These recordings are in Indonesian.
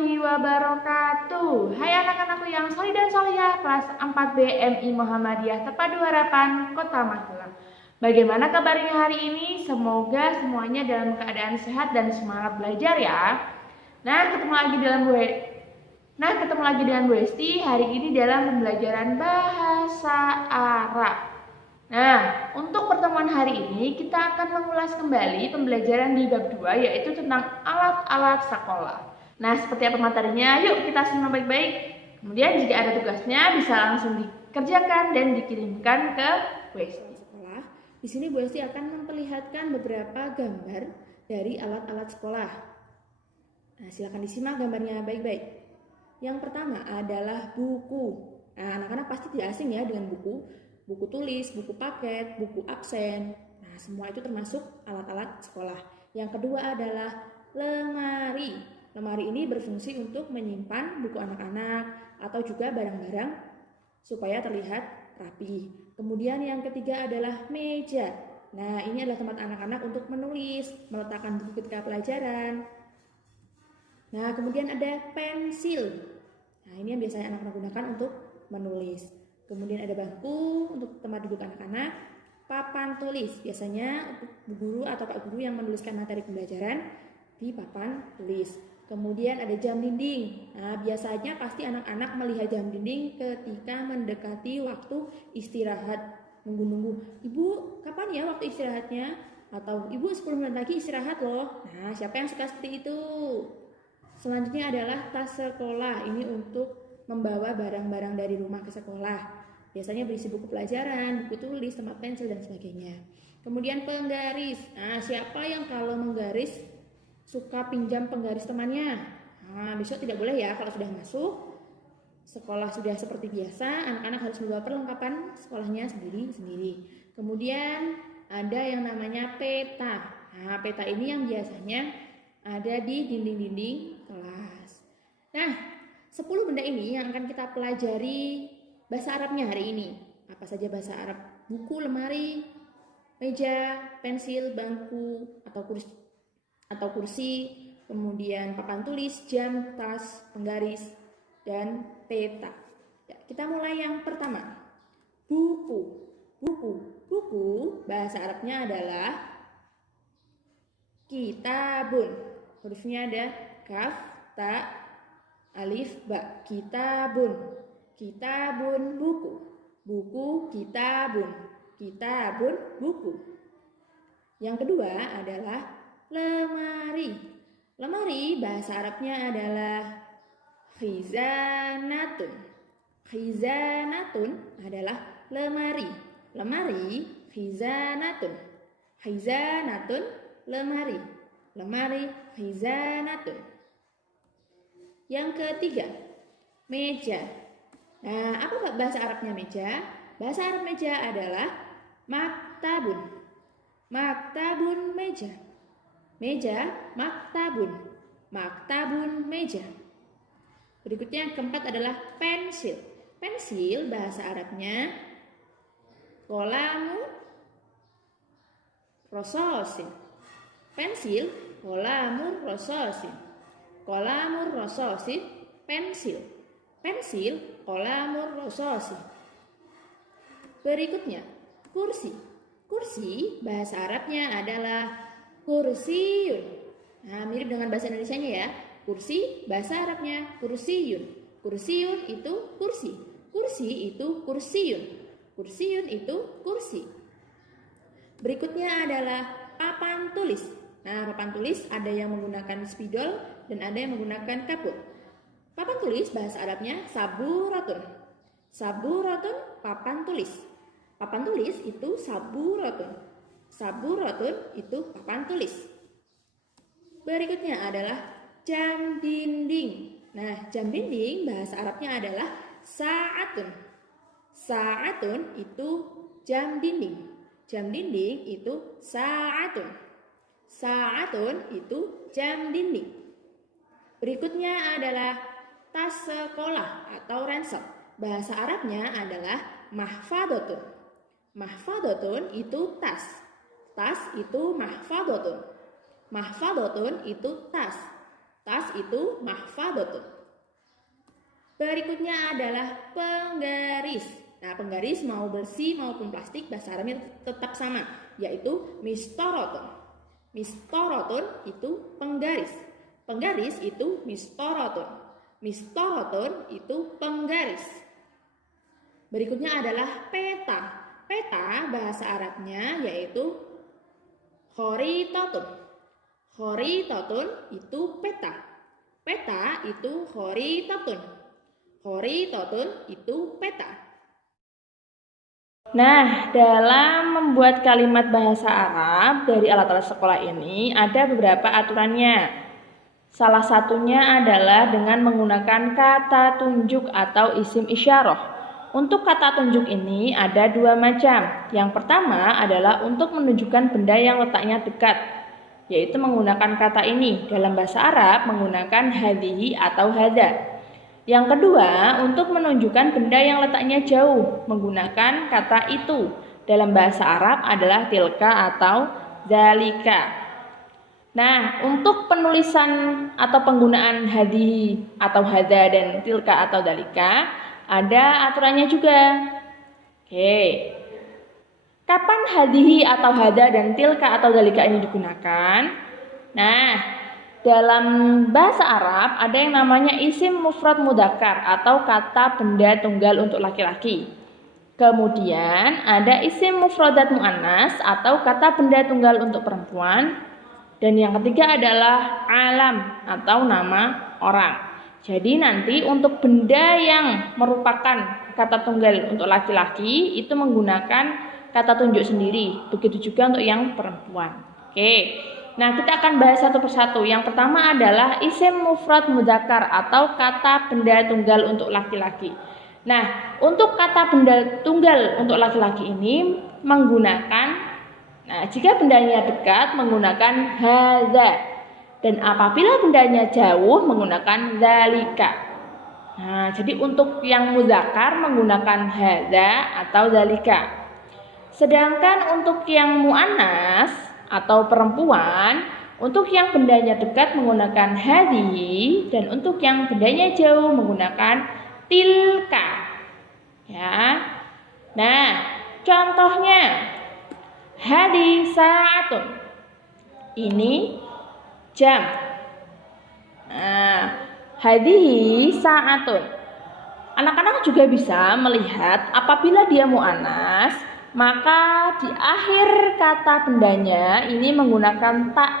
warahmatullahi wabarakatuh. Hai anak-anakku yang solih dan solihah kelas 4B MI Muhammadiyah Terpadu Harapan Kota Magelang. Bagaimana kabarnya hari ini? Semoga semuanya dalam keadaan sehat dan semangat belajar ya. Ketemu lagi dengan Bu Esti hari ini dalam pembelajaran bahasa Arab. Untuk pertemuan hari ini kita akan mengulas kembali pembelajaran di bab 2 yaitu tentang alat-alat sekolah. Seperti apa materinya? Yuk kita simak baik-baik. Kemudian jika ada tugasnya bisa langsung dikerjakan dan dikirimkan ke Bu Esti. Di sini Bu Esti akan memperlihatkan beberapa gambar dari alat-alat sekolah. Silakan disimak gambarnya baik-baik. Yang pertama adalah buku. Anak-anak pasti tidak asing ya dengan buku. Buku tulis, buku paket, buku absen. Semua itu termasuk alat-alat sekolah. Yang kedua adalah lemari. Lemari ini berfungsi untuk menyimpan buku anak-anak atau juga barang-barang supaya terlihat rapi. Kemudian yang ketiga adalah meja. Ini adalah tempat anak-anak untuk menulis, meletakkan buku ketika pelajaran. Kemudian ada pensil. Ini yang biasanya anak-anak gunakan untuk menulis. Kemudian ada bangku untuk tempat duduk anak-anak, papan tulis, biasanya untuk bu guru atau pak guru yang menuliskan materi pembelajaran di papan tulis. Kemudian ada jam dinding. Biasanya pasti anak-anak melihat jam dinding ketika mendekati waktu istirahat, nunggu-nunggu. Ibu, kapan ya waktu istirahatnya? Atau ibu 10 menit lagi istirahat loh. Siapa yang suka seperti itu? Selanjutnya adalah tas sekolah. Ini untuk membawa barang-barang dari rumah ke sekolah. Biasanya berisi buku pelajaran, buku tulis, tempat pensil, dan sebagainya. Kemudian penggaris. Siapa yang kalau menggaris suka pinjam penggaris temannya? Besok tidak boleh ya kalau sudah masuk. Sekolah sudah seperti biasa, anak-anak harus membawa perlengkapan sekolahnya sendiri-sendiri. Kemudian ada yang namanya peta. Peta ini yang biasanya ada di dinding-dinding kelas. 10 benda ini yang akan kita pelajari bahasa Arabnya hari ini. Apa saja bahasa Arab? Buku, lemari, meja, pensil, bangku, atau kursi, kemudian papan tulis, jam, tas, penggaris, dan peta. Kita mulai yang pertama. Buku. Buku bahasa Arabnya adalah kitabun. Hurufnya ada kaf, ta, alif, ba. Kitabun. Kitabun buku. Buku kitabun. Kitabun buku. Yang kedua adalah lemari. Lemari bahasa Arabnya adalah khizanatun. Khizanatun adalah lemari. Lemari khizanatun. Khizanatun lemari. Lemari khizanatun. Yang ketiga, meja. Apa bahasa Arabnya meja? Bahasa Arab meja adalah maktabun. Maktabun meja. Meja, maktabun. Maktabun meja. Berikutnya yang keempat adalah pensil. Pensil bahasa Arabnya qalamu rasasin. Pensil, qalamu rasasin. Qalamu rasasin, pensil. Pensil, qalamur rasasin. Berikutnya, kursi. Kursi bahasa Arabnya adalah kursiyun. Mirip dengan bahasa Indonesianya ya. Kursi bahasa Arabnya kursiyun. Kursiyun itu kursi. Kursi itu kursiyun. Kursiyun itu kursi. Berikutnya adalah papan tulis. Papan tulis ada yang menggunakan spidol dan ada yang menggunakan kapur. Papan tulis bahasa Arabnya saburatun. Saburatun papan tulis. Papan tulis itu saburatun. Saburatun itu papan tulis. Berikutnya adalah jam dinding. Jam dinding bahasa Arabnya adalah sa'atun. Sa'atun itu jam dinding. Jam dinding itu sa'atun. Sa'atun itu jam dinding. Berikutnya adalah tas sekolah atau ransel. Bahasa Arabnya adalah mahfadotun. Mahfadotun itu tas. Tas itu mahfadotun. Mahfadotun itu tas. Tas itu mahfadhatun. Berikutnya adalah penggaris. Nah, penggaris mau bersih maupun plastik bahasa Arabnya tetap sama, yaitu mistoratun. Mistoratun itu penggaris. Penggaris itu mistoratun. Mistoratun itu penggaris. Berikutnya adalah peta. Peta bahasa Arabnya yaitu kharitatun. Kharitatun itu peta. Peta itu kharitatun. Kharitatun itu peta. Nah, dalam membuat kalimat bahasa Arab dari alat-alat sekolah ini ada beberapa aturannya. Salah satunya adalah dengan menggunakan kata tunjuk atau isim isyarah. Untuk kata tunjuk ini ada dua macam. Yang pertama adalah untuk menunjukkan benda yang letaknya dekat, yaitu menggunakan kata ini. Dalam bahasa Arab menggunakan hadhihi atau hadza. Yang kedua, untuk menunjukkan benda yang letaknya jauh, menggunakan kata itu. Dalam bahasa Arab adalah tilka atau dzalika. Nah, untuk penulisan atau penggunaan hadhihi atau hadza dan tilka atau dzalika, ada aturannya juga. Oke. Kapan hadhihi atau hadza dan tilka atau dzalika ini digunakan? Nah, dalam bahasa Arab ada yang namanya isim mufrad mudzakkar atau kata benda tunggal untuk laki-laki. Kemudian ada isim mufradat muannas atau kata benda tunggal untuk perempuan. Dan yang ketiga adalah alam atau nama orang. Jadi nanti untuk benda yang merupakan kata tunggal untuk laki-laki itu menggunakan kata tunjuk sendiri. Begitu juga untuk yang perempuan. Oke. Nah, kita akan bahas satu persatu. Yang pertama adalah isim mufrad mudzakkar atau kata benda tunggal untuk laki-laki. Nah, untuk kata benda tunggal untuk laki-laki ini menggunakan, jika bendanya dekat menggunakan hadza, dan apabila bendanya jauh menggunakan dzalika. Nah, jadi untuk yang mudzakkar menggunakan hadza atau dzalika. Sedangkan untuk yang muannas atau perempuan, untuk yang bendanya dekat menggunakan hadhihi dan untuk yang bendanya jauh menggunakan tilka. Ya. Nah, contohnya hadhi sa'atun. Ini jam. Nah, hadhihi sa'atun. Anak-anak juga bisa melihat apabila dia muannas, maka di akhir kata bendanya ini menggunakan tak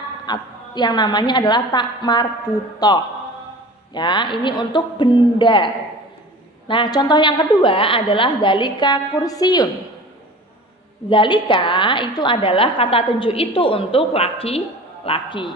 yang namanya adalah tak marbutoh. Ya, ini untuk benda. Nah, contoh yang kedua adalah dzalika kursiyun. Dzalika itu adalah kata tunjuk itu untuk laki-laki.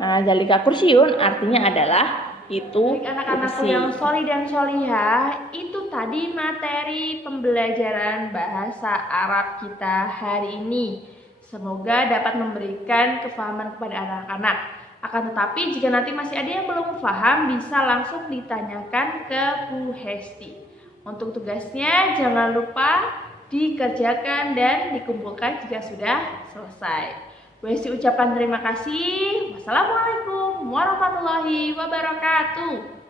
Nah, dzalika kursiyun artinya adalah itu. Anak-anakku yang sholi dan sholihah, itu tadi materi pembelajaran bahasa Arab kita hari ini. Semoga dapat memberikan kefahaman kepada anak-anak. Akan tetapi jika nanti masih ada yang belum paham, bisa langsung ditanyakan ke Bu Hesti. Untuk tugasnya jangan lupa dikerjakan dan dikumpulkan jika sudah selesai. Bu Hesti ucapkan terima kasih. Wassalamualaikum warahmatullahi wabarakatuh.